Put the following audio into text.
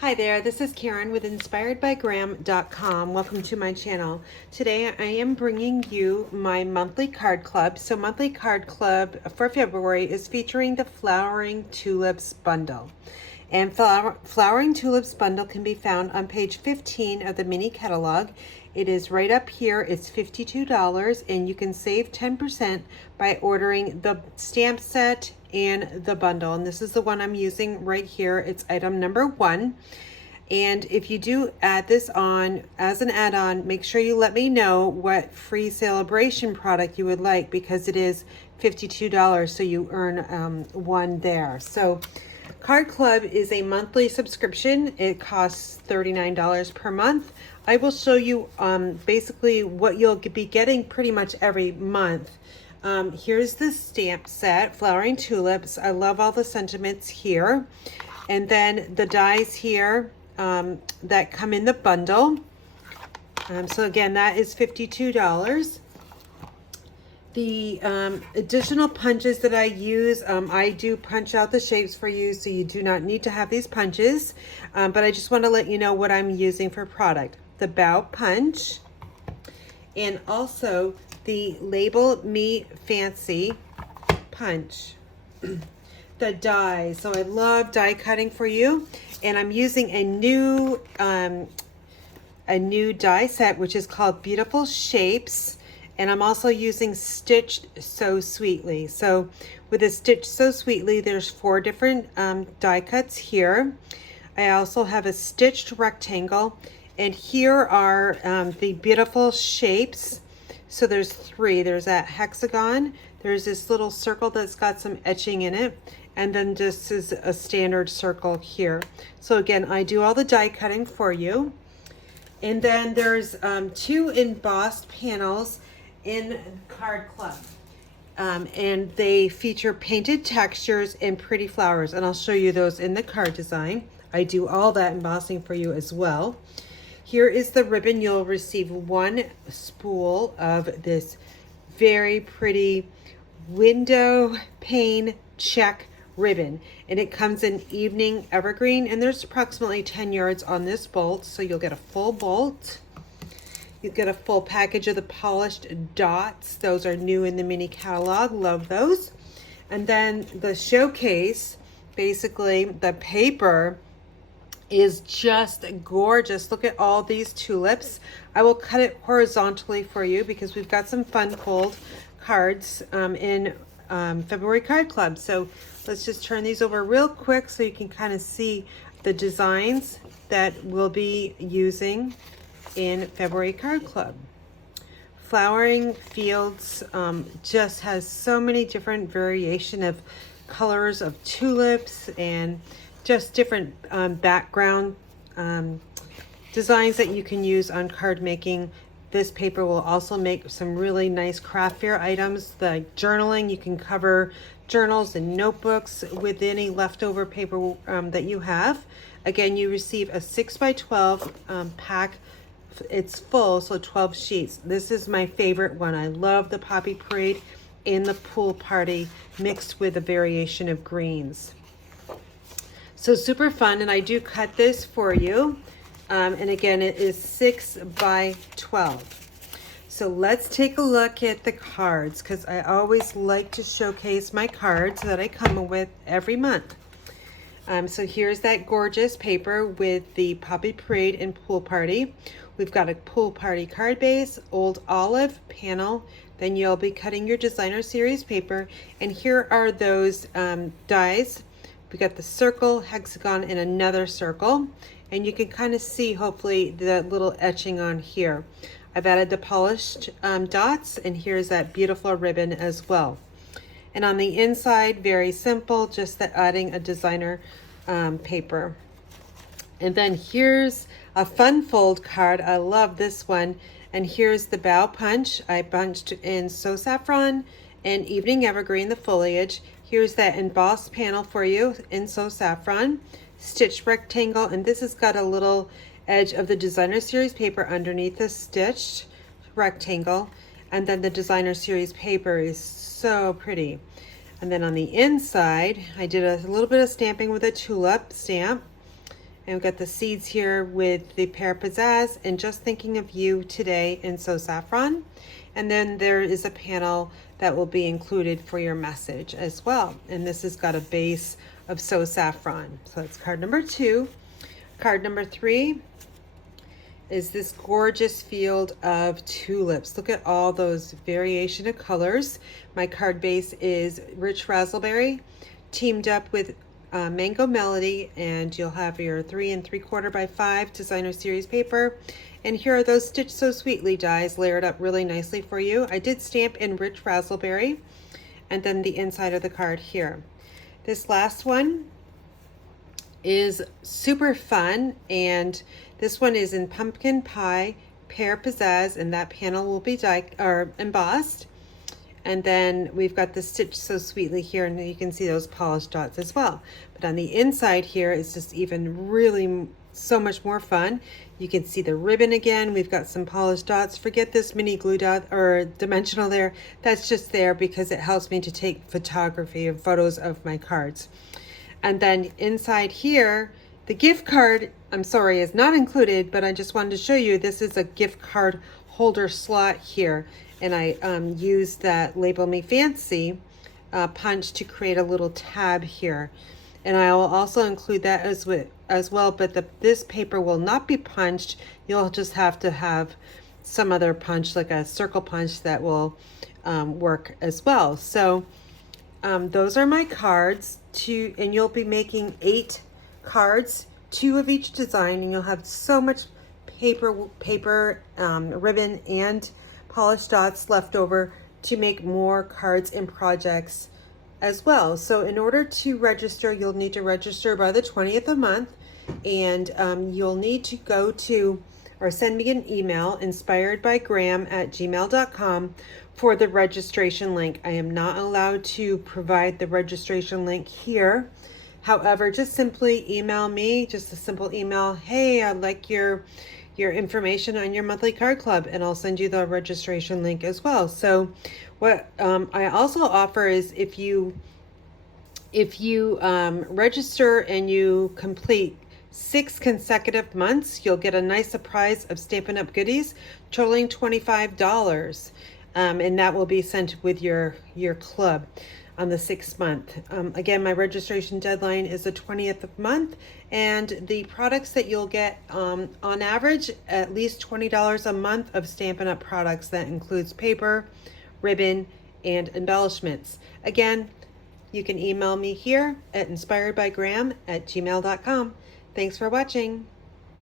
Hi there, this is Karen with inspiredbygram.com. Welcome to my channel. Today I am bringing you my monthly card club. So monthly card club for February is featuring the Flowering Tulips Bundle. And Flowering Tulips Bundle can be found on page 15 of the mini catalog. It is right up here. It's $52 and you can save 10% by ordering the stamp set and the bundle. And this is the one I'm using right here. It's item number 1. And if you do add this on as an add-on, make sure you let me know what free celebration product you would like, because it is $52, so you earn one there. So Card Club is a monthly subscription. It costs $39 per month. I will show you basically what you'll be getting pretty much every month. Here's the stamp set, Flowering Tulips. I love all the sentiments here. And then the dies here that come in the bundle. So again, that is $52. The additional punches that I use, I do punch out the shapes for you, so you do not need to have these punches. But I just want to let you know what I'm using for product. The bow punch, and also the Label Me Fancy punch. The die. So I love die cutting for you, and I'm using a new die set, which is called Beautiful Shapes. And I'm also using Stitched So Sweetly. So with a Stitched So Sweetly, there's 4 different die cuts here. I also have a stitched rectangle, and here are the Beautiful Shapes. So there's 3. There's that hexagon, there's this little circle that's got some etching in it, and then this is a standard circle here. So again, I do all the die cutting for you. And then there's 2 embossed panels in Card Club. And they feature painted textures and pretty flowers, and I'll show you those in the card design. I do all that embossing for you as well. Here is the ribbon. You'll receive 1 spool of this very pretty Windowpane Check Ribbon, and it comes in evening evergreen, and there's approximately 10 yards on this bolt, so you'll get a full bolt. You get a full package of the polished dots. Those are new in the mini catalog. Love those. And then the showcase, basically the paper is just gorgeous. Look at all these tulips. I will cut it horizontally for you because we've got some fun fold cards in February Card Club. So let's just turn these over real quick so you can kind of see the designs that we'll be using in February Card Club. Flowering Fields just has so many different variation of colors of tulips and just different background designs that you can use on card making. This paper will also make some really nice craft fair items, like journaling. You can cover journals and notebooks with any leftover paper that you have. Again, you receive a 6x12 pack. It's full, so 12 sheets. This is my favorite one. I love the Poppy Parade and the Pool Party mixed with a variation of greens. So super fun, and I do cut this for you. And again, it is 6x12. So let's take a look at the cards, because I always like to showcase my cards that I come with every month. So here's that gorgeous paper with the Poppy Parade and Pool Party. We've got a Pool Party card base, Old Olive panel. Then you'll be cutting your designer series paper. And here are those dies. We got the circle, hexagon, and another circle. And you can kind of see, hopefully, the little etching on here. I've added the polished dots, and here's that beautiful ribbon as well. And on the inside, very simple, just adding a designer paper. And then here's a fun fold card. I love this one. And here's the bow punch. I punched in So Saffron and Evening Evergreen, the foliage. Here's that embossed panel for you in So Saffron, stitched rectangle, and this has got a little edge of the designer series paper underneath the stitched rectangle. And then the designer series paper is so pretty. And then on the inside, I did a little bit of stamping with a tulip stamp. And we've got the seeds here with the Pear Pizzazz and Just Thinking of You Today in So Saffron. And then there is a panel that will be included for your message as well. And this has got a base of So Saffron. So that's card number 2. Card number 3 is this gorgeous field of tulips. Look at all those variation of colors. My card base is Rich Razzleberry teamed up with Mango Melody, and you'll have your 3 3/4 by 5 designer series paper. And here are those Stitch So Sweetly dies layered up really nicely for you. I did stamp in Rich Razzleberry, and then the inside of the card here. This last one is super fun, and this one is in Pumpkin Pie Pear Pizzazz, and that panel will be embossed. And then we've got the Stitch So Sweetly here, and you can see those polished dots as well. But on the inside here, it's just even really so much more fun. You can see the ribbon again. We've got some polished dots. Forget this mini glue dot or dimensional there. That's just there because it helps me to take photography and photos of my cards. And then inside here, the gift card, I'm sorry, is not included, but I just wanted to show you this is a gift card holder slot here. And I used that Label Me Fancy punch to create a little tab here. And I will also include that as well, but this paper will not be punched. You'll just have to have some other punch, like a circle punch, that will work as well. So those are my cards, and you'll be making 8 cards, 2 of each design, and you'll have so much paper, ribbon, and polished dots left over to make more cards and projects as well. So in order to register, you'll need to register by the 20th of the month, and you'll need to go to or send me an email, inspiredbygraham@gmail.com, for the registration link. I am not allowed to provide the registration link here. However, just simply email me, just a simple email. Hey, I'd like your information on your monthly card club, and I'll send you the registration link as well. So what I also offer is if you register and you complete 6 consecutive months, you'll get a nice surprise of Stampin' Up! Goodies totaling $25. And that will be sent with your club on the 6th month. Again, my registration deadline is the 20th of the month, and the products that you'll get, on average, at least $20 a month of Stampin' Up! Products. That includes paper, ribbon, and embellishments. Again, you can email me here at inspiredbygraham@gmail.com. Thanks for watching.